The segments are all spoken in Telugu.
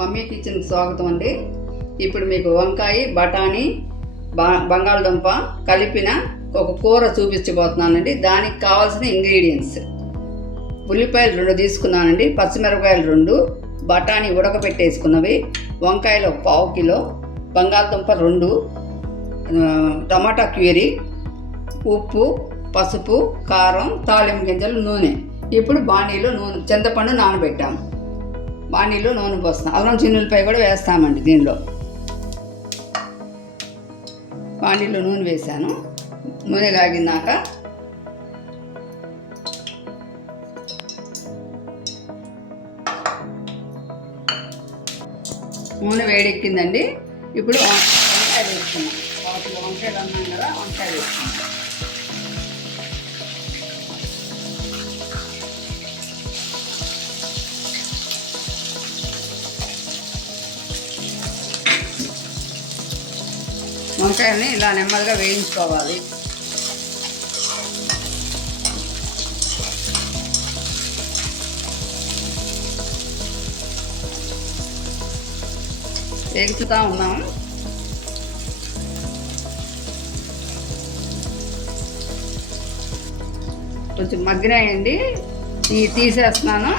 మమ్మీ కిచెన్కి స్వాగతం అండి. ఇప్పుడు మీకు వంకాయ, బఠానీ, బంగాళదుంప కలిపిన ఒక కూర చూపించబోతున్నానండి. దానికి కావాల్సిన ఇంగ్రీడియంట్స్: ఉల్లిపాయలు 2 తీసుకున్నానండి, పచ్చిమిరపకాయలు 2, బఠానీ ఉడకపెట్టేసుకున్నవి, వంకాయలు 1/2 కిలో, బంగాళదుంప 2, టమాటా ప్యూరీ, ఉప్పు, పసుపు, కారం, తాలింపు గింజలు, నూనె. ఇప్పుడు బాణీలో నూనె, చింతపండు నానబెట్టాము. బాణీలో నూనె పోస్తాం. అల్లం చిన్నులపై కూడా వేస్తామండి. దీనిలో బాణీలో నూనె వేసాను. నూనె కాగినాక నూనె వేడెక్కిందండి. ఇప్పుడు వంకాయ వేసుకున్నాం. వంకాయలు అన్నాం కదా, వంకాయ వేసుకున్నాం. వంకాయని ఇలా నెమ్మదిగా వేయించుకోవాలి. వేగుతూ ఉన్నాము. కొంచెం మగ్గినాయండి, తీసేస్తున్నాను.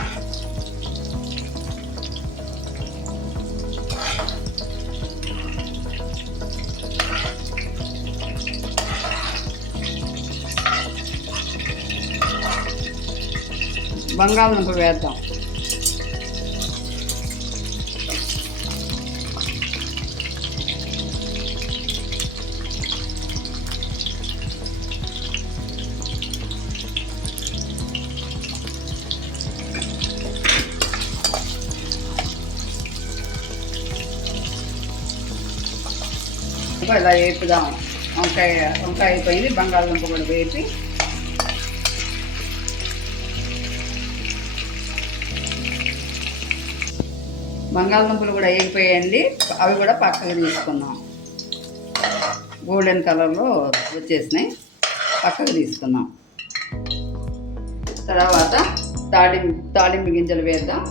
బంగాళదుంప వేద్దాం. ఇలా వేపుదాం. వంకాయ అయిపోయింది, బంగాళదుంప కూడా వేపి బంగాళదుంపలు కూడా వేగిపోయాయండి. అవి కూడా పక్కకు తీసుకున్నాం. గోల్డెన్ కలర్లో వచ్చేసినాయి, పక్కకు తీసుకున్నాం. తర్వాత తాలింపు గింజలు వేద్దాం.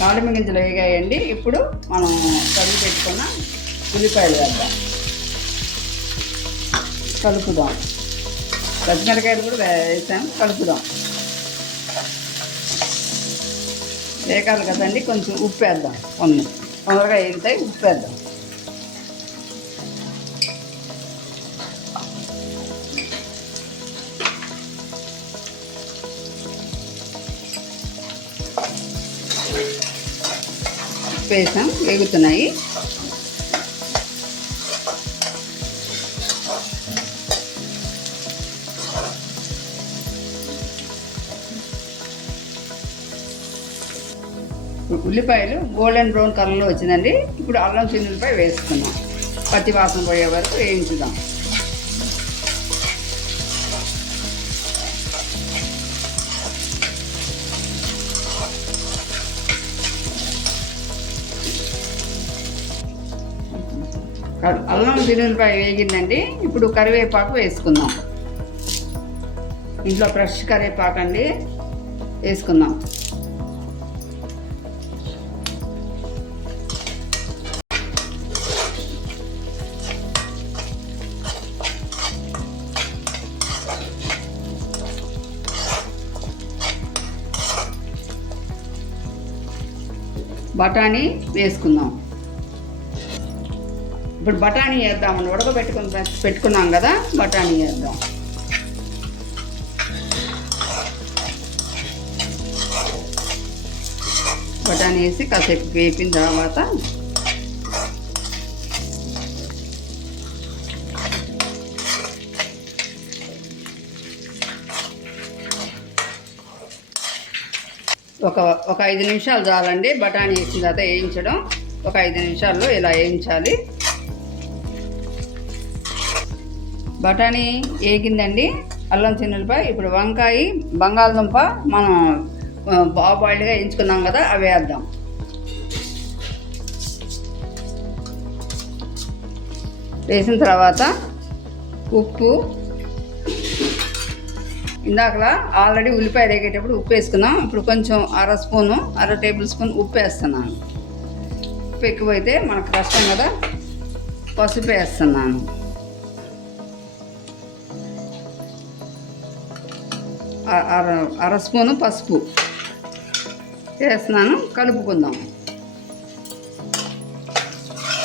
తాలింపు గింజలు వేగాయండి. ఇప్పుడు మనం తరిగి పెట్టుకున్న ఉల్లిపాయలు వేద్దాం, కలుపుదాం. పచ్చిమిరకాయలు కూడా వేసాం, కలుపుదాం. వేగాలి కదండి, కొంచెం ఉప్పు వేద్దాం. తొందరగా వేగుతాయి, ఉప్పు వేద్దాం. వేసాం, వేగుతున్నాయి. ఉల్లిపాయలు గోల్డెన్ బ్రౌన్ కలర్లో వచ్చిందండి. ఇప్పుడు అల్లం చిన్నులపై వేసుకున్నాం. పచ్చి వాసన పోయే వరకు వేయించుదాం. అల్లం చిన్నులపై వేగిందండి. ఇప్పుడు కరివేపాకు వేసుకుందాం. ఇంట్లో ఫ్రెష్ కరివేపాకు అండి, వేసుకుందాం. బఠానీ వేసుకుందాం. ఇప్పుడు బఠానీ వేద్దామండి. పెట్టుకున్నాం కదా, బఠానీ వేద్దాం. బఠానీ వేసి కాసేపు వేపిన తర్వాత ఒక 5 నిమిషాలు చాలండి. బఠానీ వేసిన తర్వాత వేయించడం. ఒక 5 నిమిషాల్లో ఇలా వేయించాలి. బఠానీ వేగిందండి. అల్లం చిన్నులపై ఇప్పుడు వంకాయ బంగాళదుంప మనం బాయిల్డ్గా ఎంచుకున్నాం కదా, అవి వేద్దాం. వేసిన తర్వాత ఉప్పు, ఇందాకలా ఆల్రెడీ ఉల్లిపాయ రేగేటప్పుడు ఉప్పు వేసుకున్నాం. ఇప్పుడు కొంచెం అర టేబుల్ స్పూన్ ఉప్పు వేస్తున్నాను. ఉప్పు ఎక్కువైతే మనకు కష్టం కదా, పసుపు వేస్తున్నాను. అర స్పూను పసుపు వేస్తున్నాను. కలుపుకుందాం.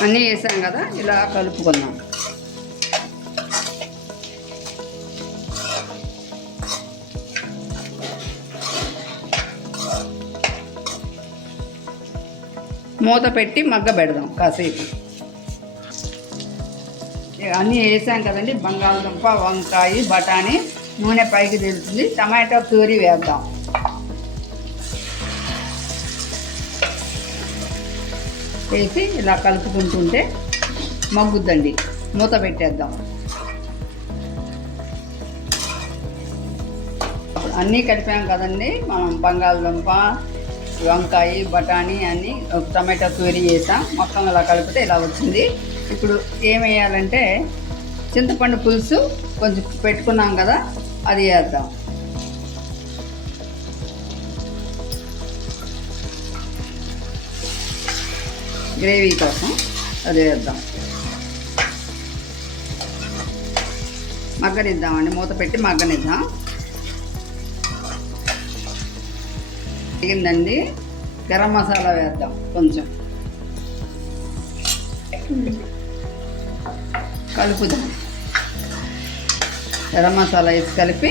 అన్నీ వేసాం కదా, ఇలా కలుపుకుందాం. మూత పెట్టి మగ్గ పెడదాం కాసేపు. అన్నీ వేసాం కదండి, బంగాళదుంప, వంకాయ, బఠానీ, నూనె పైకి తెలుస్తుంది. టమాటో ప్యూరీ వేద్దాం. వేసి ఇలా కలుపుకుంటుంటే మగ్గుద్దండి. మూత పెట్టేద్దాం. అన్నీ కలిపాం కదండి మనం, బంగాళదుంప, వంకాయ, బఠానీ అన్నీ టమాటో ప్యూరీ వేసాం. మొత్తం ఇలా కలిపితే ఇలా వచ్చింది. ఇప్పుడు ఏం వేయాలంటే చింతపండు పులుసు కొంచెం పెట్టుకున్నాం కదా, అది వేద్దాం. గ్రేవీ కోసం అది వేద్దాం. మగ్గనిద్దామండి. మూత పెట్టి మగ్గనిద్దాం. వేగిందండి. గరం మసాలా వేద్దాం కొంచెం, కలుపుదాం. గరం మసాలా వేసి కలిపి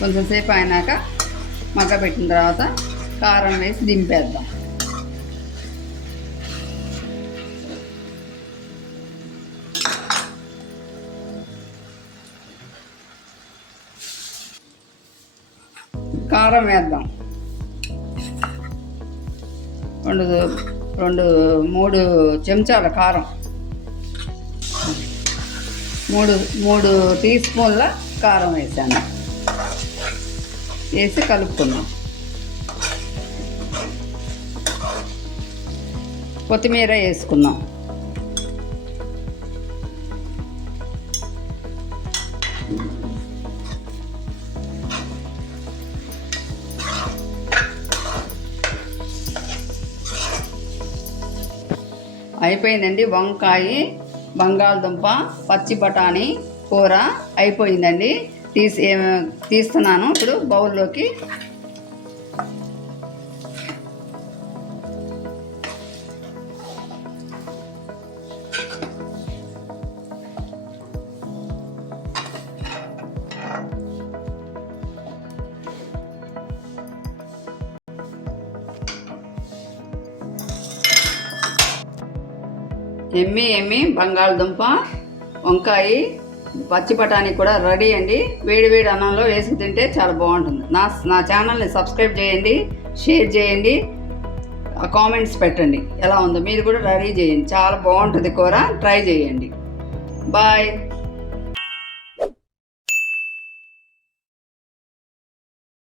కొంచెం సేపు అయినాక మగ్గ పెట్టిన తర్వాత కారం వేసి దింపేద్దాం. కారం వేద్దాం. 3 చెంచాల కారం, 3 టీ స్పూన్ల కారం వేసాను. వేసి కలుపుకుందాం. కొత్తిమీర వేసుకుందాం. అయిపోయిందండి. వంకాయ, బంగాళదుంప, పచ్చి బఠానీ కూర అయిపోయిందండి. తీస్తున్నాను ఇప్పుడు బౌల్లోకి. ఎమ్మి బంగాళదుంప, వంకాయ, పచ్చి బఠానీ కూడా రెడీ అండి. వేడి అన్నంలో వేసి తింటే చాలా బాగుంటుంది. నా ఛానల్ని సబ్స్క్రైబ్ చేయండి, షేర్ చేయండి, కామెంట్స్ పెట్టండి. ఎలా ఉందో మీరు కూడా రెడీ చేయండి. చాలా బాగుంటుంది కూర, ట్రై చేయండి. బాయ్.